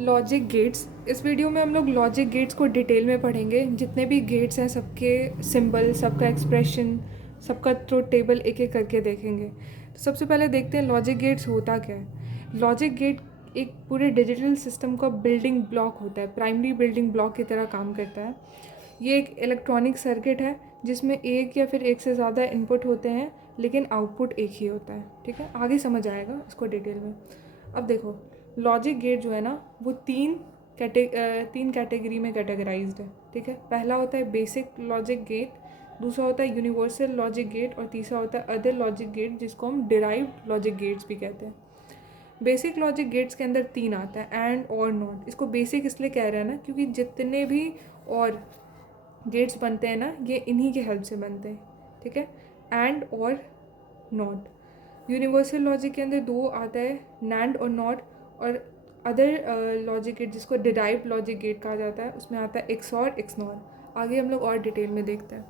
Logic gates. इस video में हम लोग लॉजिक गेट्स को डिटेल में पढ़ेंगे। जितने भी गेट्स हैं सबके सिंबल, सबका एक्सप्रेशन, सबका ट्रुथ टेबल एक एक करके देखेंगे। तो सबसे पहले देखते हैं लॉजिक गेट्स होता क्या है। लॉजिक गेट एक पूरे डिजिटल सिस्टम का बिल्डिंग ब्लॉक होता है, प्राइमरी बिल्डिंग ब्लॉक की तरह काम करता है। ये एक इलेक्ट्रॉनिक सर्किट है जिसमें एक या फिर एक से ज़्यादा इनपुट होते हैं, लेकिन आउटपुट एक ही होता है। ठीक है, आगे समझ आएगा इसको डिटेल में। अब देखो, लॉजिक गेट जो है ना वो तीन कैटेगरी में कैटेगराइज्ड है। ठीक है, पहला होता है बेसिक लॉजिक गेट, दूसरा होता है यूनिवर्सल लॉजिक गेट और तीसरा होता है अदर लॉजिक गेट, जिसको हम डिराइव्ड लॉजिक गेट्स भी कहते हैं। बेसिक लॉजिक गेट्स के अंदर तीन आता है, एंड और नॉट। इसको बेसिक इसलिए कह रहे हैं ना क्योंकि जितने भी और गेट्स बनते हैं ना ये इन्हीं के हेल्प से बनते हैं। ठीक है, एंड और नॉट। यूनिवर्सल लॉजिक के अंदर दो आता है, नैंड और नॉट। और अदर लॉजिक गेट जिसको डिराइव्ड लॉजिक गेट कहा जाता है उसमें आता है एक्स और एक्स नॉट। आगे हम लोग और डिटेल में देखते हैं।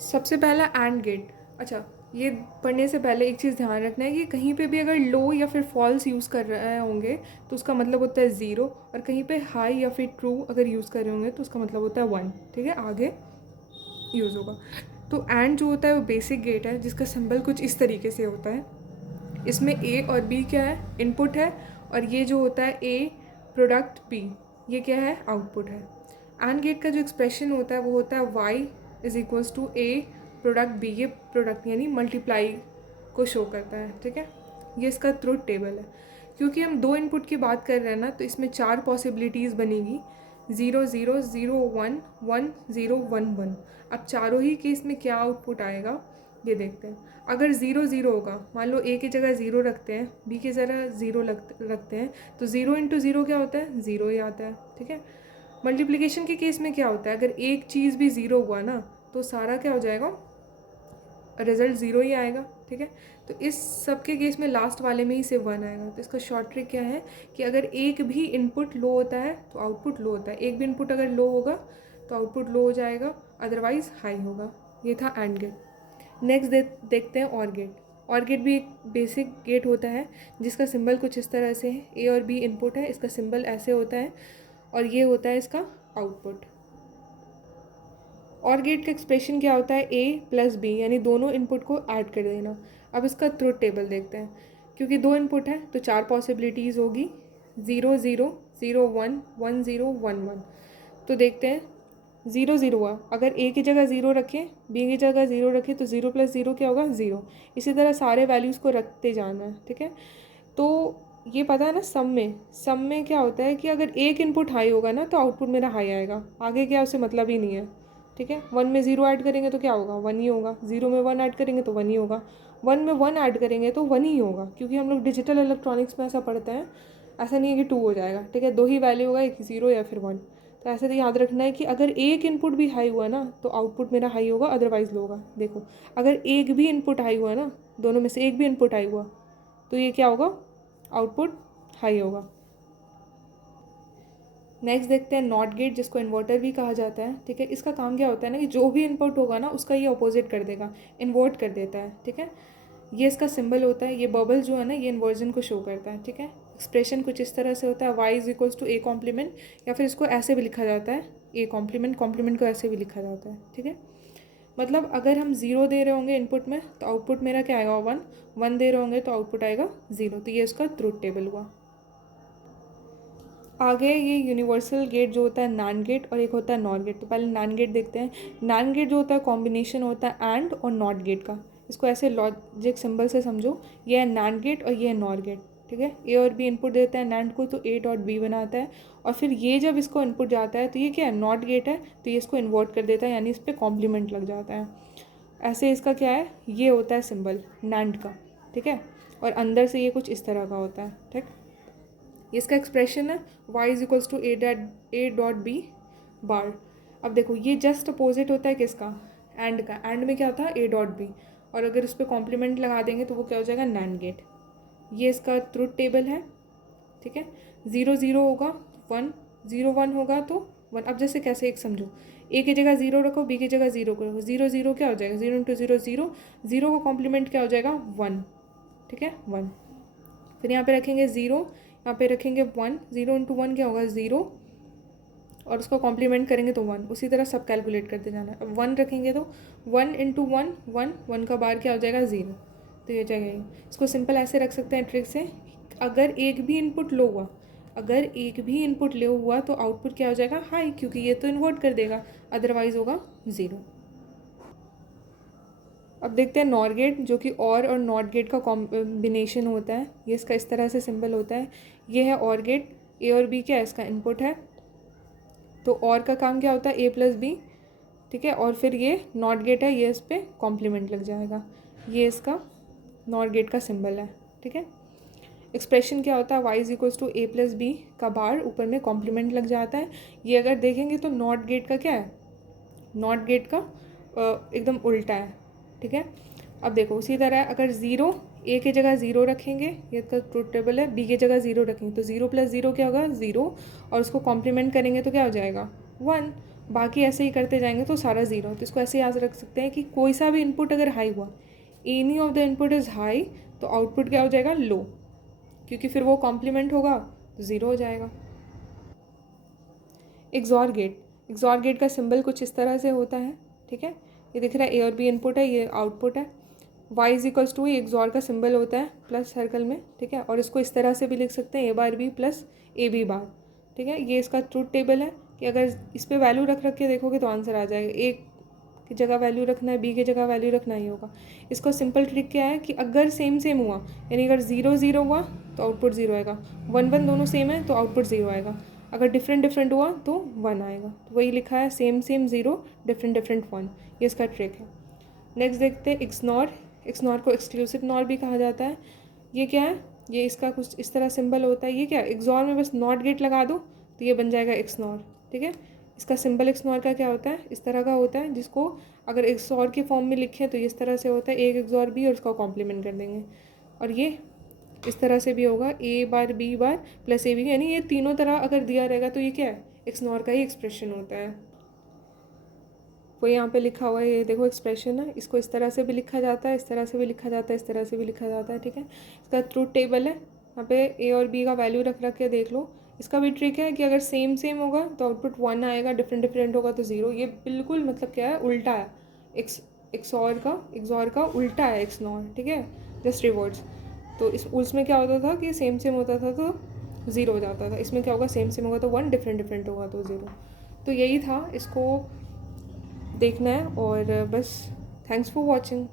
सबसे पहला एंड गेट। अच्छा, ये पढ़ने से पहले एक चीज़ ध्यान रखना है कि कहीं पे भी अगर लो या फिर फॉल्स यूज़ कर रहे होंगे तो उसका मतलब होता है ज़ीरो, और कहीं पे हाई या फिर ट्रू अगर यूज़ कर रहे होंगे तो उसका मतलब होता है वन। ठीक है, आगे यूज़ होगा। तो एंड जो होता है वो बेसिक गेट है जिसका सिंबल कुछ इस तरीके से होता है। इसमें ए और बी क्या है, इनपुट है, और ये जो होता है ए प्रोडक्ट बी, ये क्या है, आउटपुट है। एंड गेट का जो एक्सप्रेशन होता है वो होता है Y is equals to A product B. ये प्रोडक्ट यानी मल्टीप्लाई को शो करता है। ठीक है, ये इसका ट्रुथ टेबल है। क्योंकि हम दो इनपुट की बात कर रहे हैं ना तो इसमें चार पॉसिबिलिटीज़ बनेगी, 0 0 0 1 1 0 1 1। अब चारों ही केस में क्या आउटपुट आएगा ये देखते हैं। अगर 0 0 होगा, मान लो ए की जगह 0 रखते हैं, बी की जगह 0 रखते हैं, तो 0 इंटू 0 क्या होता है, 0 ही आता है। ठीक है, मल्टीप्लिकेशन के केस में क्या होता है, अगर एक चीज़ भी 0 हुआ ना तो सारा क्या हो जाएगा, रिजल्ट 0 ही आएगा। ठीक है, तो इस सब के केस में लास्ट वाले में ही सिर्फ 1 आएगा। तो इसका शॉर्ट ट्रिक क्या है कि अगर एक भी इनपुट लो होता है तो आउटपुट लो होता है। एक भी इनपुट अगर लो होगा तो आउटपुट लो हो जाएगा, अदरवाइज हाई होगा। ये था एंड गेट। नेक्स्ट देखते हैं और गेट। और गेट भी एक बेसिक गेट होता है जिसका सिंबल कुछ इस तरह से है। ए और बी इनपुट है, इसका सिंबल ऐसे होता है, और ये होता है इसका आउटपुट। और गेट का एक्सप्रेशन क्या होता है, ए प्लस बी, यानी दोनों इनपुट को ऐड कर देना। अब इसका ट्रुथ टेबल देखते हैं। क्योंकि दो इनपुट है तो चार पॉसिबिलिटीज़ होगी, 0 0 0 1 1 0 1 1। तो देखते हैं, 0 0 हुआ, अगर ए की जगह 0 रखें, बी की जगह 0 रखें तो 0 प्लस 0 क्या होगा, 0। इसी तरह सारे वैल्यूज़ को रखते जाना है। ठीक है, तो ये पता है ना, सम में क्या होता है कि अगर एक इनपुट हाई होगा ना तो आउटपुट मेरा हाई आएगा, आगे क्या उसे मतलब ही नहीं है। ठीक है, 1 में 0 ऐड करेंगे तो क्या होगा, 1 ही होगा। 0 में 1 ऐड करेंगे तो 1 ही होगा। 1 में 1 ऐड करेंगे तो 1 ही होगा, क्योंकि हम लोग डिजिटल इलेक्ट्रॉनिक्स में ऐसा पढ़ते हैं। ऐसा नहीं है कि 2 हो जाएगा। ठीक है, दो ही वैल्यू होगा, एक 0 या फिर 1। तो ऐसे तो याद रखना है कि अगर एक इनपुट भी हाई हुआ ना तो आउटपुट मेरा हाई होगा, अदरवाइज लो होगा। देखो, अगर एक भी इनपुट हाई हुआ ना, दोनों में से एक भी इनपुट हाई हुआ तो ये क्या होगा, आउटपुट हाई होगा। नेक्स्ट देखते हैं नॉट गेट, जिसको इन्वर्टर भी कहा जाता है। ठीक है, इसका काम क्या होता है ना कि जो भी इनपुट होगा ना उसका ये अपोजिट कर देगा, इन्वर्ट कर देता है। ठीक है, ये इसका सिंबल होता है, ये बबल जो है ना ये इन्वर्जन को शो करता है। ठीक है, एक्सप्रेशन कुछ इस तरह से होता है, Y is equals to A complement, या फिर इसको ऐसे भी लिखा जाता है, ए कॉम्प्लीमेंट, कॉम्प्लीमेंट को ऐसे भी लिखा जाता है। ठीक है, मतलब अगर हम 0 दे रहे होंगे इनपुट में तो आउटपुट मेरा क्या आएगा, 1। 1 दे रहे होंगे तो आउटपुट आएगा 0। तो ये इसका ट्रूथ टेबल हुआ। आगे ये यूनिवर्सल गेट जो होता है नैंड गेट, और एक होता है नॉट गेट। तो पहले नैंड गेट देखते हैं। नैंड गेट जो होता है कॉम्बिनेशन होता है एंड और नॉट गेट का। इसको ऐसे लॉजिक सिंबल से समझो, ये है नैंड गेट और ये है नॉट गेट। ठीक है, ए और बी इनपुट देता है नैंड को तो ए डॉट बी बनाता है, और फिर ये जब इसको इनपुट जाता है तो ये क्या है, नॉट गेट है, तो ये इसको इन्वर्ट कर देता है, यानी इस पर कॉम्प्लीमेंट लग जाता है। ऐसे इसका क्या है, ये होता है सिंबल नैंड का। ठीक है, और अंदर से ये कुछ इस तरह का होता है। ठीक, इसका एक्सप्रेशन है y is equals to A dot B bar. अब देखो, ये जस्ट अपोजिट होता है किसका, एंड का। एंड में क्या होता है, ए डॉट बी, और अगर उस पर कॉम्प्लीमेंट लगा देंगे तो वो क्या हो जाएगा, नैंड गेट। ये इसका ट्रुथ टेबल है। ठीक है, 0 0 होगा 1, 0 1 होगा तो 1। अब जैसे कैसे, एक समझो, ए की जगह 0 रखो, बी की जगह 0 रखो, 0 0 क्या हो जाएगा, 0 इंटू 0 0, 0 का कॉम्प्लीमेंट क्या हो जाएगा, 1। ठीक है, 1। फिर यहाँ पे रखेंगे 0, यहाँ पे रखेंगे 1, 0 इंटू 1 क्या होगा 0, और उसको कॉम्प्लीमेंट करेंगे तो 1, उसी तरह सब कैलकुलेट करते जाना है। अब 1 रखेंगे तो 1 इंटू 1 1, 1 का बार क्या हो जाएगा 0, तो ये जाएगा। इसको सिंपल ऐसे रख सकते हैं ट्रिक से, अगर एक भी इनपुट लो हुआ, अगर एक भी इनपुट लो हुआ तो आउटपुट क्या हो जाएगा हाई, क्योंकि ये तो इन्वर्ट कर देगा, अदरवाइज होगा 0। अब देखते हैं नॉर गेट, जो कि और नॉट गेट का कॉम्बिनेशन होता है। ये इसका इस तरह से सिंबल होता है। ये है और गेट, ए और बी क्या है इसका इनपुट है, तो और का काम क्या होता है ए प्लस बी, ठीक है। और फिर ये नॉट गेट है, ये इस पर कॉम्प्लीमेंट लग जाएगा, ये इसका नॉट गेट का सिंबल है, ठीक है। एक्सप्रेशन क्या होता है, Y is equals to A plus B का बार ऊपर में कॉम्प्लीमेंट लग जाता है। ये अगर देखेंगे तो नॉट गेट का क्या है, नॉट गेट का एकदम उल्टा है, ठीक है। अब देखो उसी तरह अगर ज़ीरो, ए की जगह ज़ीरो रखेंगे, ये इसका ट्रूथ टेबल है, बी की जगह ज़ीरो रखेंगे तो 0 प्लस 0 क्या होगा 0, और उसको कॉम्प्लीमेंट करेंगे तो क्या हो जाएगा 1, बाकी ऐसे ही करते जाएंगे तो सारा 0। तो इसको ऐसे याद रख सकते हैं कि कोई सा भी इनपुट अगर हाई हुआ, any of the input is high, तो आउटपुट क्या हो जाएगा लो, क्योंकि फिर वो कॉम्प्लीमेंट होगा तो 0 हो जाएगा। एक्सॉर गेट, एक्सॉर गेट का सिंबल कुछ इस तरह से होता है, ठीक है। ये दिख रहा है ए और बी इनपुट है, ये आउटपुट है। वाई इज इक्वल्स टू, ये एक्सॉर का सिंबल होता है प्लस सर्कल में, ठीक है। और इसको इस तरह से भी लिख सकते हैं A bar B plus A B bar, ठीक है। ये इसका ट्रूथ टेबल है कि अगर इस पर वैल्यू रख के देखोगे तो आंसर आ जाएगा, ए की जगह वैल्यू रखना है, बी की जगह वैल्यू रखना ही होगा। इसका सिंपल ट्रिक क्या है कि अगर सेम सेम हुआ, यानी अगर 0 0 हुआ तो आउटपुट 0 आएगा, 1 1 दोनों सेम है तो आउटपुट 0 आएगा, अगर डिफरेंट डिफरेंट हुआ तो 1 आएगा। तो वही लिखा है सेम सेम 0, डिफरेंट डिफरेंट 1, ये इसका ट्रिक है। नेक्स्ट देखते हैं एक्सनॉर, एक्सनॉर को एक्सक्लूसिव नॉर भी कहा जाता है। ये क्या है, ये इसका कुछ इस तरह सिंबल होता है। ये क्या है, एक्सॉर में बस नॉट गेट लगा दो तो ये बन जाएगा एक्सनॉर, ठीक है। इसका सिंबल एक्सनॉर का क्या होता है, इस तरह का होता है, जिसको अगर एक्सॉर के फॉर्म में लिखें तो इस तरह से होता है, एक एक्सॉर बी और उसका कॉम्प्लीमेंट कर देंगे। और ये इस तरह से भी होगा, A bar B bar plus A B, यानी ये तीनों तरह अगर दिया रहेगा तो ये क्या है एक्सनॉर का ही एक्सप्रेशन होता है। वो यहाँ पे लिखा हुआ है, ये देखो एक्सप्रेशन है, इसको इस तरह से भी लिखा जाता है, इस तरह से भी लिखा जाता है, इस तरह से भी लिखा जाता है, ठीक है। इसका ट्रूथ टेबल है, यहाँ पे ए और बी का वैल्यू रख के देख लो। इसका भी ट्रिक है कि अगर सेम सेम होगा तो आउटपुट 1 आएगा, डिफरेंट डिफरेंट होगा तो 0। ये बिल्कुल मतलब क्या है उल्टा है, एक्सॉर का उल्टा है एक्सनॉर, ठीक है, जस्ट रिवर्ड्स। तो इस उसमें क्या होता था कि सेम सेम होता था तो 0 हो जाता था, इसमें क्या होगा सेम सेम होगा तो 1, डिफरेंट डिफरेंट होगा तो 0। तो यही था, इसको देखना है और बस। Thanks for watching.